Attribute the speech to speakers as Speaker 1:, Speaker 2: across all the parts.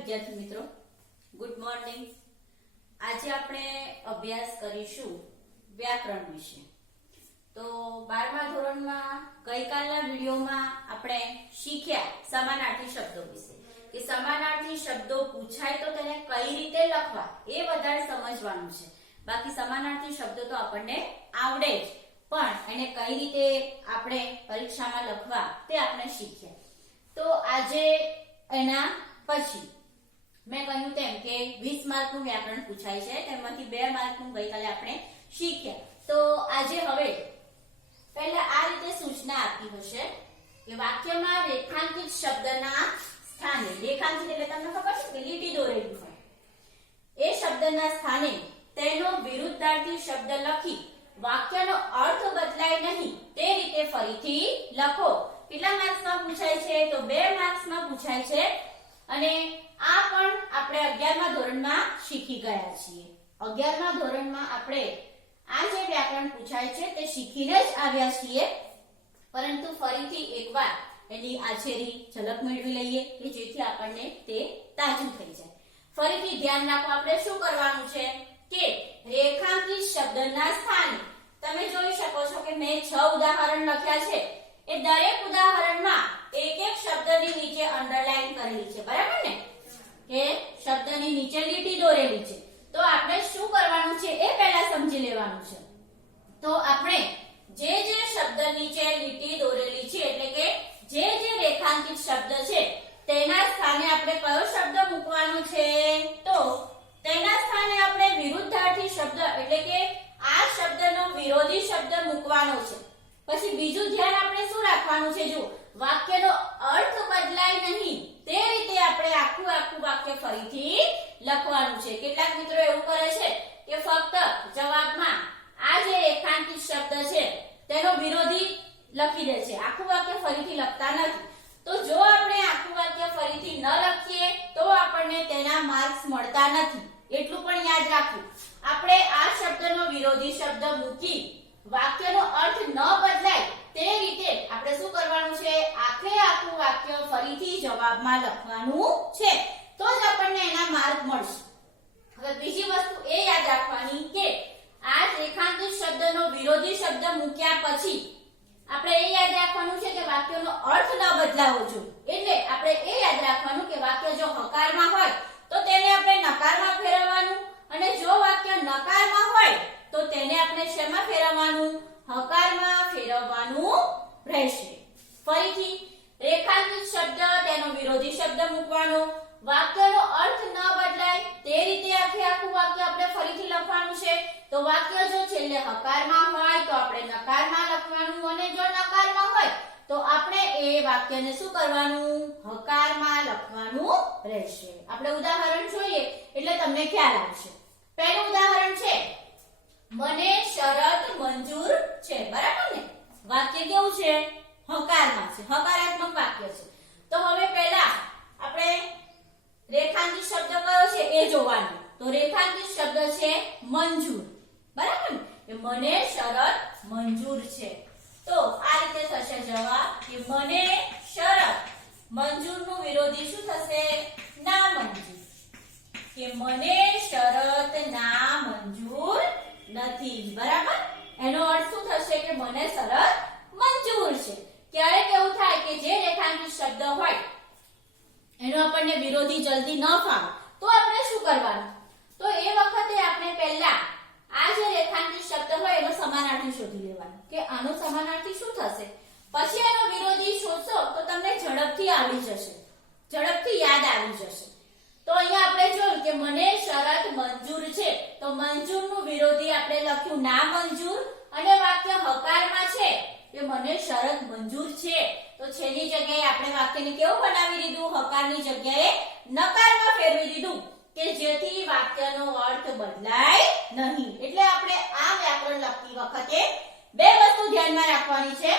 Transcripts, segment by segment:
Speaker 1: વિદ્યાર્થી મિત્રો good morning આજે આપણે અભ્યાસ કરીશું વ્યાકરણ વિશે. તો બારમા ધોરણમાં ગઈકાલના વિડીયોમાં આપણે શીખ્યા સમાનાર્થી શબ્દો વિશે. કે સમાનાર્થી શબ્દો પૂછાય તો તેને કઈ રીતે લખવા એ વધારે સમજવાનું છે. બાકી સમાનાર્થી શબ્દો તો આપણને આવડે જ. પણ એને કઈ રીતે આપણે પરીક્ષામાં લખવા તે આપણે શીખ્યા. તો આજે એના પછી મેં કહ્યું તેમ કે 20 માર્કનું વ્યાકરણ પૂછાય છે, તેમાંથી બે માર્કનું ગઈકાલે આપણે શીખ્યા. તો આજે હવે પહેલા આ રીતે સૂચના આપી હશે કે વાક્યમાં રેખાંકિત શબ્દના સ્થાને, રેખાંકિત એટલે તમને ખબર છે કે લીટી દોરેલી હોય. એ શબ્દના સ્થાને તેનો વિરુદ્ધાર્થી શબ્દ લખી વાક્યનો અર્થ બદલાય નહીં, તે રીતે ફરીથી લખો. કેટલા માર્ક્સમાં પૂછાય છે? તો બે માર્ક્સમાં પૂછાય છે અને આ પણ આપણે 11મા ધોરણમાં શીખી ગયા છીએ. 11મા ધોરણમાં આપણે આ જે વ્યાકરણ પૂછાય છે તે શીખીને જ આવ્યા છીએ. પરંતુ ફરીથી એકવાર એની આછેરી ઝલક મેળવી લઈએ કે જેથી આપણને તે તાજું થઈ જાય. ફરીથી ધ્યાન રાખો, આપણે શું કરવાનું છે કે રેખાંકિત શબ્દના સ્થાને તમે જોઈ શકો છો કે મેં છ ઉદાહરણ લખ્યા છે. એ દરેક ઉદાહરણમાં એક એક શબ્દની નીચે અંડરલાઈન કરેલી છે. બરાબર ને? કે શબ્દની નીચે લીટી દોરેલી છે. તો આપણે શું કરવાનું છે એ પહેલા સમજી લેવાનું છે. તો આપણે જે જે શબ્દ નીચે લીટી દોરેલી છે, એટલે કે જે જે રેખાંકિત શબ્દ છે, તેના સ્થાને આપણે કયો શબ્દ મૂકવાનો છે? તો તેના સ્થાને આપણે વિરુદ્ધાર્થી શબ્દ, એટલે કે આ શબ્દનો વિરોધી શબ્દ મૂકવાનો છે. પછી બીજું ધ્યાન આપણે શું રાખવાનું છે? જો વાક્યનો અર્થ બદલાય નહીં તે રીતે આપણે આખું આખું વાક્ય ફરીથી લખવાનું છે કેટલાક મિત્રો એવું કરે છે કે ફક્ત જવાબમાં આ જે રેખાંકિત શબ્દ છે તેનો વિરોધી લખી દે છે આખું વાક્ય ફરીથી લખતા નથી તો જો આપણે આખું વાક્ય ફરીથી ન લખીએ તો આપણને તેના માર્ક્સ મળતા નથી. એટલું પણ યાદ રાખવું. આપણે આ શબ્દનો વિરોધી શબ્દ મૂકી વાક્યનો અર્થ ન બદલાય તે રીતે આપણે શું કરવાનું છે? આખે આખું વાક્ય ફરીથી જવાબમાં લખવાનું છે. તો જ આપણને એના માર્ક મળશે. હવે બીજી વસ્તુ એ યાદ રાખવાની કે આ રેખાંકિત શબ્દનો વિરોધી શબ્દ મૂક્યા પછી આપણે એ યાદ રાખવાનું છે કે વાક્યનો અર્થ ન બદલાવો જોઈએ. એટલે આપણે એ યાદ રાખવાનું કે વાક્ય જો હકારમાં હોય તો તેને આપણે નકારમાં ફેરવવાનું અને જો વાક્ય નકારમાં હોય તો તેને આપણે શેમાં ફેરવવાનું હકારમાં ફેરવવાનું રહેશે. ફરીથી, રેખાંકિત શબ્દ, તેનો વિરોધી શબ્દ મૂકવાનો. વાક્યનો અર્થ ન બદલાય, તે રીતે આખે આખું વાક્ય આપણે ફરીથી લખવાનું છે. તો વાક્ય જો છેલ્લે હકારમાં હોય, તો આપણે નકારમાં લખવાનું અને જો નકારમાં હોય, તો આપણે એ વાક્યને શું કરવાનું? હકારમાં લખવાનું રહેશે. આપણે ઉદાહરણ જોઈએ, એટલે તમને ખ્યાલ આવશે. પહેલું ઉદાહરણ છે મને શરત મંજૂર છે, બરાબર ને? વાક્ય કેવું છે? હકારમાં છે, હકારાત્મક વાક્ય છે. તો હવે પહેલા આપણે રેખાંકિત શબ્દ કયો છે એ જોવાનું. તો રેખાંકિત શબ્દ છે મંજૂર. બરાબર ને? કે મને શરત મંજૂર છે. તો આ રીતે થશે જવાબ કે મને શરત મંજૂરનું વિરોધી શું થશે? ના મંજૂર. કે મને શરત ના મંજૂર. નથી. બરાબર? એનો અર્થ શું થશે કે મને શરત મંજૂર છે. ક્યારેક એવું થાય કે જે રેખાંકિત શબ્દ હોય, એનો આપણને વિરોધી જલ્દી ન ફાવે. તો આપણે શું કરવાનું? તો એ વખતે આપણે પહેલા આ જે રેખાંકિત શબ્દ હોય, એનો સમાનાર્થી શોધી લેવાનો. કે આનો સમાનાર્થી શું થશે? પછી એનો વિરોધી શોધશો, તો તમને ઝડપથી આવી જશે. ઝડપથી યાદ આવી જશે. તો અહીંયા આપણે જોયું કે મને શરત મંજૂર છે. તો મંજૂરનું વિરોધી આપણે લખ્યું ના મંજૂર અને વાક્ય હકારમાં છે કે મને શરત મંજૂર છે. તો છેલ્લી જગ્યાએ આપણે વાક્યને કેવું બનાવી દીધું? હકારની જગ્યાએ નકારમાં ફેરવી દીધું કે જેથી વાક્યનો અર્થ બદલાય નહીં. એટલે આપણે આ વ્યાકરણ લખતી વખતે બે વસ્તુ ધ્યાનમાં રાખવાની છે.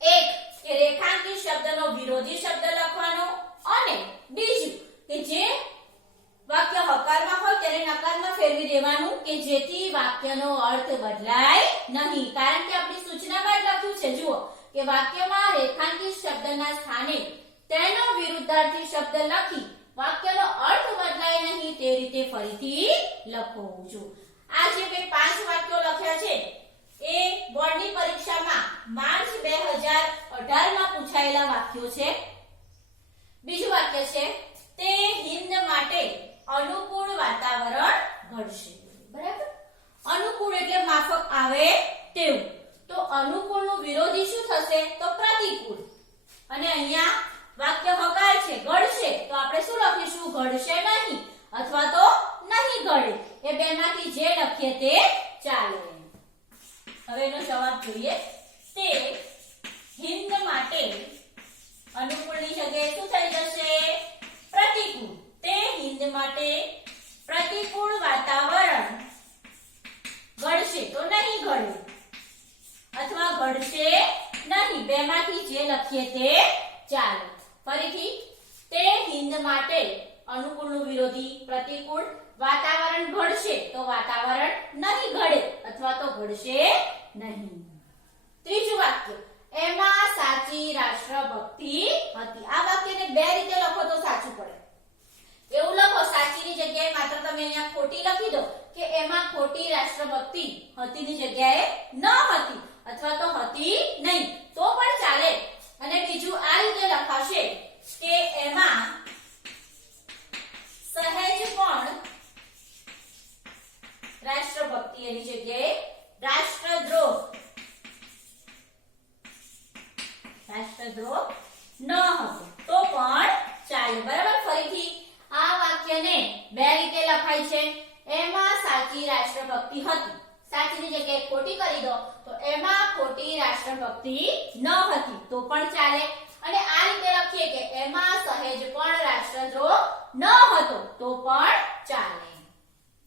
Speaker 1: એક, કે રેખાંકિત શબ્દનો વિરોધી શબ્દ લખવાનો અને બીજું કે જે વાક્ય હકારમાં હોય ત્યારે નકારમાં ફેરવી દેવાનું કે જેથી વાક્યનો અર્થ બદલાય નહીં. કારણ કે આપણી સૂચનામાં જ લખ્યું છે, જુઓ, કે વાક્યમાં રેખાંકિત શબ્દના સ્થાને તેનો વિરુદ્ધાર્થી શબ્દ લખી વાક્યનો અર્થ બદલાય નહીં તે રીતે ફરીથી લખો. જો, આ જે મેં પાંચ વાક્યો લખ્યા છે, એ બોર્ડની પરીક્ષામાં માર્ચ બે માં અઢારમાં પૂછાયેલા વાક્યો છે. બીજું વાક્ય છે તે હિન્દ માટે અનુકૂળ વાતાવરણ ઘડશે. બરાબર? અનુકૂળ એટલે માફક આવે તેવું. તો અનુકૂળનું વિરોધી શું થશે? તો પ્રતિકૂળ. અને અહીંયા વાક્ય હકાર છે, ઘડશે. તો આપણે શું લખીશું? ઘડશે નહીં. અથવા તો નહીં ઘડે. એ બેમાંથી જે લખીએ તે ચાલે. હવે એનો જવાબ જોઈએ તે હિન્દ માટે અનુકૂળની જગ્યાએ શું થઈ જશે પ્રતિકૂળ તે હિન્દ માટે પ્રતિકૂળ વાતાવરણ ઘડશે તો નહીં ઘડે અથવા ઘડશે નહીં. બેમાંથી જે લખીએ તે ચાલે. ફરીથી, તે હિંદ માટે અનુકૂળનું વિરોધી પ્રતિકૂળ વાતાવરણ ઘડશે તો વાતાવરણ નહીં ઘડે અથવા તો ઘડશે નહીં. ત્રીજું વાક્ય. એમાં સાચી રાષ્ટ્રભક્તિ હતી. આ વાક્યને બે રીતે લખો તો સાચું પડે. એવું લખો, સાચીની જગ્યાએ માત્ર તમે અહીંયા ખોટી લખી દો કે એમાં ખોટી રાષ્ટ્રભક્તિ હતીની જગ્યાએ ન હતી, અથવા તો હતી નહીં. એમાં સાચી રાષ્ટ્રભક્તિ હતી. સાચીની જગ્યાએ ખોટી કરી દો, તો એમાં ખોટી રાષ્ટ્રભક્તિ ન હતી. તો પણ ચાલે. અને આ રીતે લખીએ કે એમાં સહેજ પણ રાષ્ટ્રદ્રોહ ન હતો, તો પણ ચાલે.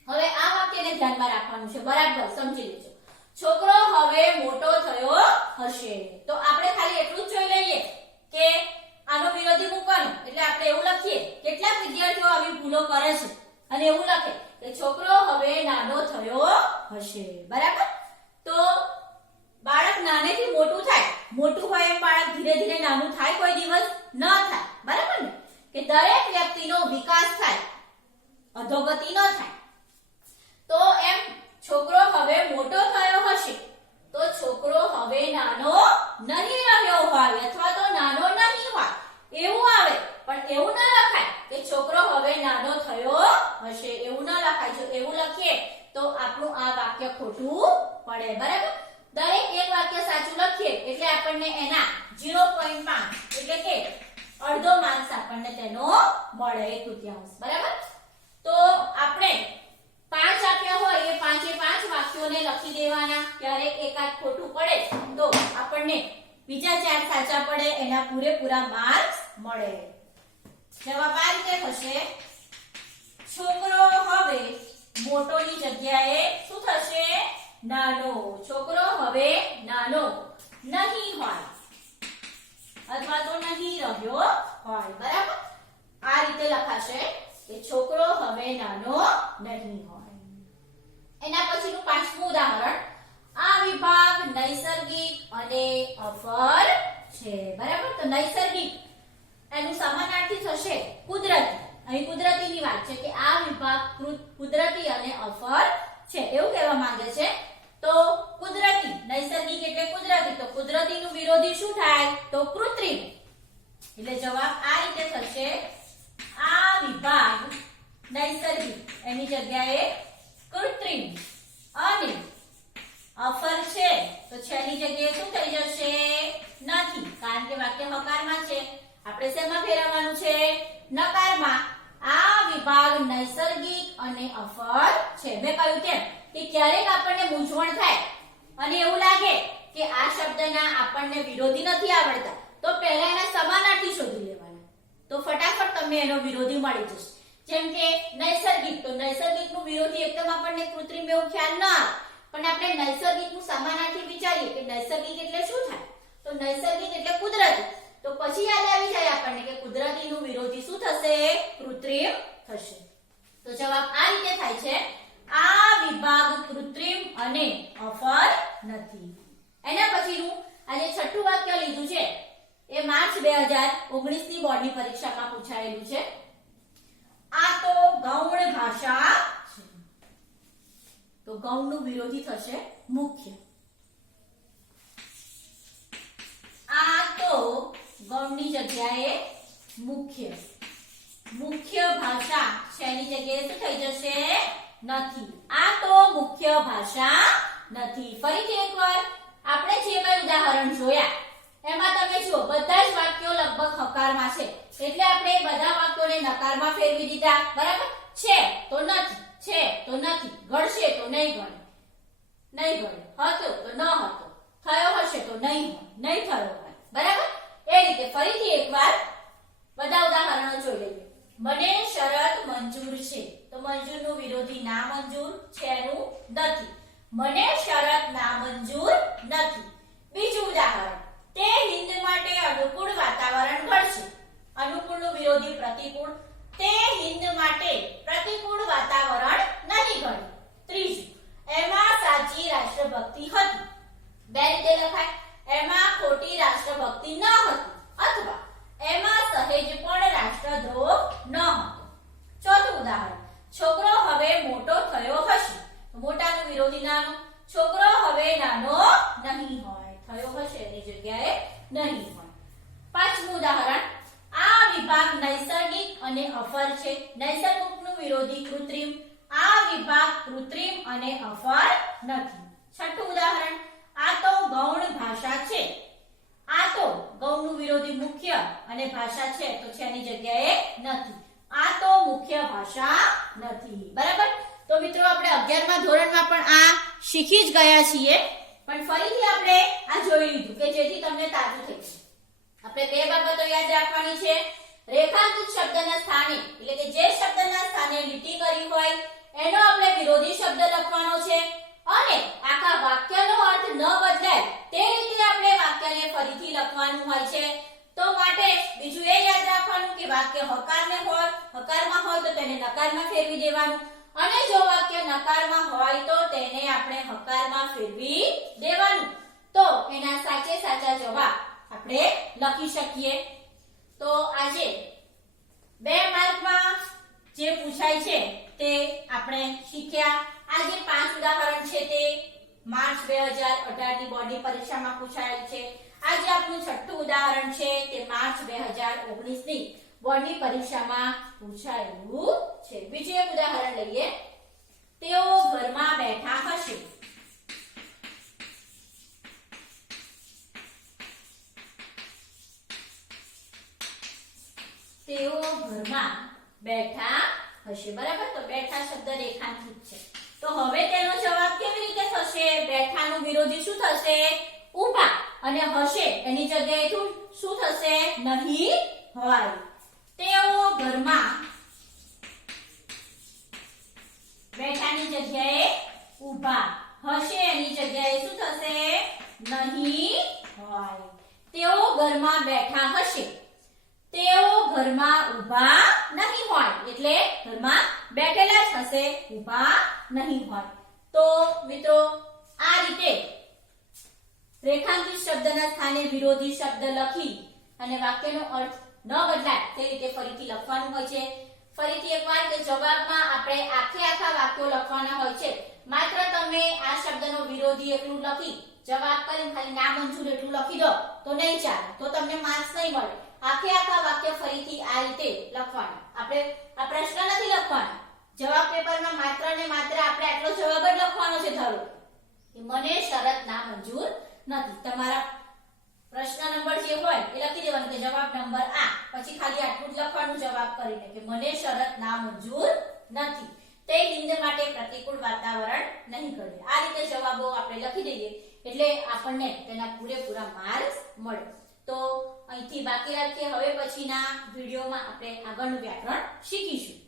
Speaker 1: હવે આ વાક્યને ધ્યાનમાં રાખવાનું છે. બરાબર, સમજી લેજો. છોકરો હવે મોટો થયો હશે. તો આપણે ખાલી એટલું જ જોઈ લઈએ કે આનો વિરોધી મૂકવાનો. એટલે આપણે એવું લખીએ, કેટલાક વિદ્યાર્થીઓ આવી ભૂલો કરે છે. અને એવું લખે કે છોકરો હવે નાનો થયો હશે. બરાબર? તો બાળક નાનેથી મોટું થાય. મોટું હોય એમ બાળક ધીરે ધીરે નાનું થાય, કોઈ દિવસ ન થાય. બરાબર ને? કે દરેક વ્યક્તિનો વિકાસ થાય. અધોગતિ ન થાય. તો એમ છોકરો હવે મોટો થયો હશે. તો છોકરો હવે નાનો નહીં રહ્યો હોય, અથવા તો નાનો નહીં હોય. એવું આવે. પણ એવું ન લખાય કે છોકરો હવે નાનો થયો હશે. એવું ન લખાય. જો એવું લખીએ, તો આપણું આ વાક્ય ખોટું પડે. બરાબર? દરેક એક વાક્ય સાચું લખીએ, એટલે આપણને એના 0.5 એટલે કે અડધો માર્ક્સ આપણને તેનો મળે એક તૃતીયાંશ. બરાબર? તો આપણે પાંચ આપ્યા હોય, એ પાંચે પાંચ વાક્યોને લખી દેવાના. ક્યારેક એકાદ ખોટું પડે, તો આપણને બીજા ચાર સાચા પડે, એના પૂરેપૂરા માર્ક્સ મળે. જવાબ આ રીતે થશે. છોકરો હવે મોટોની જગ્યાએ શું થશે? નાનો. છોકરો હવે નાનો. નહીં હોય. અથવા તો નહીં રહ્યો હોય. બરાબર? આ રીતે લખાશે કે છોકરો હવે નાનો નહીં હોય. એના પછીનું પાંચમું ઉદાહરણ. આ વિભાગ નૈસર્ગિક અને અફર છે. બરાબર? તો નૈસર્ગિક એનું સમાનાર્થી થશે કુદરતી. અહીં કુદરતીની વાત છે કે આ વિભાગ કુદરતી અને અફર છે, એવું કહેવા માંગે છે. તો કુદરતી, નૈસર્ગિક એટલે કુદરતી. તો કુદરતીનું વિરોધી શું થાય? તો કૃત્રિમ. એટલે જવાબ આ રીતે થશે. આ વિભાગ નૈસર્ગિક, એની જગ્યાએ કૃત્રિમ અને અફર છે. તો છેલ્લી જગ્યાએ શું થઈ જશે? નથી. કારણ કે વાક્ય હકારમાં છે. આપણે શેમાં ફેરવવાનું છે? નકારમાં. આ વિભાગ નૈસર્ગિક અને અફળ છે. મેં કહ્યું તેમ કે ક્યારેક આપણને મૂંઝવણ થાય અને એવું લાગે કે આ શબ્દના આપણને વિરોધી નથી આવડતા. તો પહેલા એના સમાનાર્થી શોધી લેવાના. તો ફટાફટ તમને એનો વિરોધી મળી જશે. જેમ કે નૈસર્ગિક, તો નૈસર્ગિકનું વિરોધી એકદમ આપણને કૃત્રિમ એવું ખ્યાલ ન આવે. પણ આપણે નૈસર્ગિકનું સમાનાર્થી વિચારીએ કે નૈસર્ગિક એટલે શું થાય? તો નૈસર્ગિક એટલે કુદરતી. તો પછી યાદ આવી જાય આપણને કે કુદરતી નું વિરોધી શું થશે? કૃત્રિમ થશે. તો જવાબ આ રીતે થાય છે, આ વિભાગ કૃત્રિમ અને અફર નથી. એના પછીનું આજે છઠ્ઠું વાક્ય લીધું છે. એ માર્ચ બે હજાર ઓગણીસની બોર્ડની પરીક્ષામાં પૂછાયેલું છે. આ તો ગૌણ ભાષા છે. તો ગૌણનું વિરોધી થશે મુખ્ય. આ તો ગૌણની જગ્યાએ મુખ્ય. મુખ્ય ભાષા શેની જગ્યાએ શું થઈ જશે? નથી. આ તો મુખ્ય ભાષા નથી. ફરીથી એકવાર આપણે જે બે ઉદાહરણ જોયા, એમાં તમે જુઓ, બધા જ વાક્યો લગભગ હકારમાં છે. એટલે આપણે બધા વાક્યોને નકારમાં ફેરવી દીધા. બરાબર? છે તો નથી. છે તો નથી. ગળશે તો નહીં ગણે. નહીં ગણે. હતો તો ન હતો. થયો હશે તો નહીં નહીં થયો હોય. બરાબર? એ રીતે ફરીથી એકવાર બધા ઉદાહરણો જોઈ લઈએ. મને શરત મંજૂર છે. તો મંજૂરનું વિરોધી ના મંજૂર છે નું નથી. મને શરત ના મંજૂર નથી. બીજું ઉદાહરણ. તે હિંદ માટે અનુકૂળ વાતાવરણ ઘડશે. અનુકૂળનું વિરોધી પ્રતિકૂળ તે હિંદ માટે પ્રતિકૂળ વાતાવરણ નહીં ઘડે ત્રીજું એમાં સાચી રાષ્ટ્રભક્તિ હતી બે રીતે લખાય એમાં ખોટી રાષ્ટ્રભક્તિ ન હતી અથવા એમાં સહેજ પણ રાષ્ટ્રદ્રોહ ન હતો ચોથું ઉદાહરણ છોકરો હવે મોટો થયો હશે મોટાનું નાનો. છોકરો હવે નાનો નહીં હોય. થયો હશે એની જગ્યાએ નહીં હોય. પાંચમું ઉદાહરણ. આ વિભાગ નૈસર્ગિક અને અફર છે. નૈસર્ગિકનું વિરોધી કૃત્રિમ. આ વિભાગ કૃત્રિમ અને અફર નથી. છઠ્ઠું ઉદાહરણ. આ તો ગૌણ ભાષા છે. આ તો ગૌણનું વિરોધી મુખ્ય અને ભાષા છે. તો છે એની જગ્યાએ નથી. આ તો મુખ્ય ભાષા નથી. બરાબર? તો મિત્રો, આપણે 11મા ધોરણમાં પણ આ શીખી જ ગયા છીએ. પણ ફરીથી આપણે આ જોઈ લીધું કે જેથી તમને તાજું થઈ આપણે બે બાબતો યાદ રાખવાની છે. રેખાંકિત શબ્દના સ્થાને, એટલે કે જે શબ્દના સ્થાને લીટી કરી હોય, એનો આપણે વિરોધી શબ્દ લખવાનો છે. અને આખા વાક્યનો અર્થ ન બદલાય, તે રીતે આપણે વાક્યને ફરીથી લખવાનું હોય છે. તો માટે બીજું એ યાદ રાખવાનું કે વાક્ય હકારને હોય, હકારમાં હોય તો તેને નકારમાં ફેરવી દેવાનું. નકારમાં હોય તો તેને આપણે હકારમાં ફેરવી દેવાનું. તો એના સાચે સાચા જવાબ આપણે લખી શકીએ. તો આજે બે માર્કમાં જે પૂછાય છે તે આપણે શીખ્યા. આ જે પાંચ ઉદાહરણ છે તે. માર્ચ બે હજાર અઢારની બોર્ડની પરીક્ષામાં પૂછાયેલ છે. આજે આપણું છઠ્ઠું ઉદાહરણ છે તે માર્ચ બે હજાર ઓગણીસની બોર્ડની પરીક્ષામાં પૂછાયેલું છે. બીજું એક ઉદાહરણ લઈએ. તેઓ ઘરમાં બેઠા હશે. તેઓ ઘરમાં બેઠા હશે. બરાબર? તો બેઠા શબ્દ રેખાંકિત છે. તો હવે તેનો જવાબ કેવી રીતે થશે? બેઠાનું વિરોધી શું થશે? ઊભા. અને હશે એની જગ્યાએ શું થશે? નહીં હોય. તેઓ ઘરમાં બેઠાની જગ્યાએ ઊભા. હશે એની જગ્યાએ શું થશે? નહીં હોય. તેઓ ઘરમાં બેઠા હશે. તેઓ ઘરમાં ઊભા નહીં હોય. એટલે ઘરમાં બેઠેલા જ હશે. ઊભા નહીં હોય. તો મિત્રો, આ રીતે રેખાંકિત શબ્દના સ્થાને વિરોધી શબ્દ લખી અને વાક્યનો અર્થ ન બદલાય તે રીતે ફરીથી લખવાનું હોય છે. ફરીથી એકવાર કે જવાબમાં આપણે આખે આખા વાક્યો લખવાના હોય છે. માત્ર તમે આ શબ્દનો વિરોધી એટલું લખી, જવાબ કરીને ખાલી ના મંજૂર એટલું લખી દો, તો નહીં ચાલે, તો તમને માર્ક્સ નહીં મળે. આખે આખા વાક્ય ફરીથી આ રીતે લખવાના. આપણે આ પ્રશ્ન નથી લખવાના. જવાબ પેપરમાં માત્ર ને માત્ર આપણે આટલો જવાબ જ લખવાનો છે ધારો. મને શરત ના મંજૂર નથી. તમારા પ્રશ્ન નંબર જે હોય એ લખી દેવાનું કે જવાબ નંબર આ. પછી ખાલી આટલું જ લખવાનું જવાબ કરીને કે મને શરત ના મંજૂર નથી. તે હિંદ માટે પ્રતિકૂળ વાતાવરણ નહીં કરે આ રીતે જવાબો આપણે લખી દઈએ એટલે આપણને તેના પૂરેપૂરા માર્ક્સ મળે. તો અહીંથી બાકી રાખીએ. હવે પછીના વિડીયોમાં આપણે આગળનું વ્યાકરણ શીખીશું.